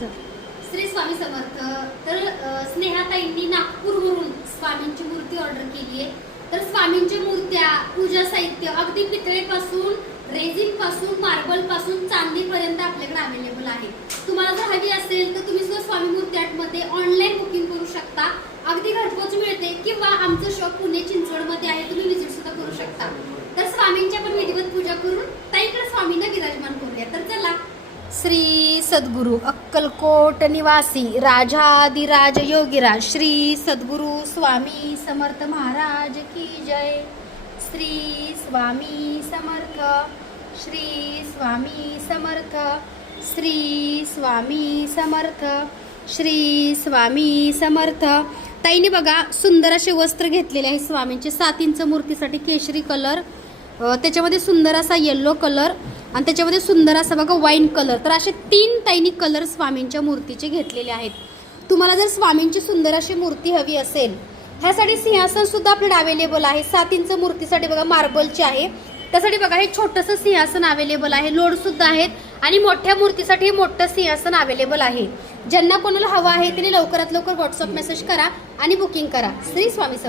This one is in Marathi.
समर्थ. श्री स्वामी समर्थ तर स्नेहाताईंनी नागपूरवरून स्वामींची मूर्ती ऑर्डर केली आहे. तर स्वामींच्या मूर्त्या पूजा साहित्य अगदी पितळेपासून रेझिनपासून मार्बलपासून चांदी पर्यंत आपल्याकडे अवेलेबल आहे. तुम्हाला जर हवी असेल तर तुम्ही सुद्धा स्वामी मूर्ती आर्टमध्ये ऑनलाईन बुकिंग करू शकता. अगदी घरपोच मिळते किंवा आमचं शॉप पुणे चिंचवडमध्ये आहे तुम्ही विजिट सुद्धा करू शकता. तर स्वामींच्या आपण विधिवत पूजा करून ताईकडे स्वामींना विराजमान करूया. तर चला. श्री सद्गुरु अक्कलकोट निवासी राजाधिराज योगीराज श्री सद्गुरु स्वामी समर्थ महाराज की जय. श्री स्वामी समर्थ श्री स्वामी समर्थ श्री स्वामी समर्थ श्री स्वामी समर्थ. ताईने बघा सुंदर असे वस्त्र घेतलेले आहे स्वामींचे. सात इंच मूर्तीसाठी केशरी कलर त्याच्यामध्ये सुंदर असा येल्लो कलर आणि त्याच्यामध्ये सुंदर असा बघा वाईन कलर तर असे तीन टाईनी कलर स्वामींच्या मूर्तीचे घेतलेले आहेत. तुम्हाला जर स्वामींची सुंदर अशी मूर्ती हवी असेल ह्यासाठी सिंहासन सुद्धा आपल्याला अवेलेबल आहे. सात इंच मूर्तीसाठी बघा मार्बलचे आहे. त्यासाठी बघा हे छोटंसं सिंहासन अवेलेबल आहे. लोड सुद्धा आहेत आणि मोठ्या मूर्तीसाठी हे मोठं सिंहासन अवेलेबल आहे. ज्यांना कोणाला हवं आहे त्यांनी लवकरात लवकर व्हॉट्सअप मेसेज करा आणि बुकिंग करा. श्री स्वामी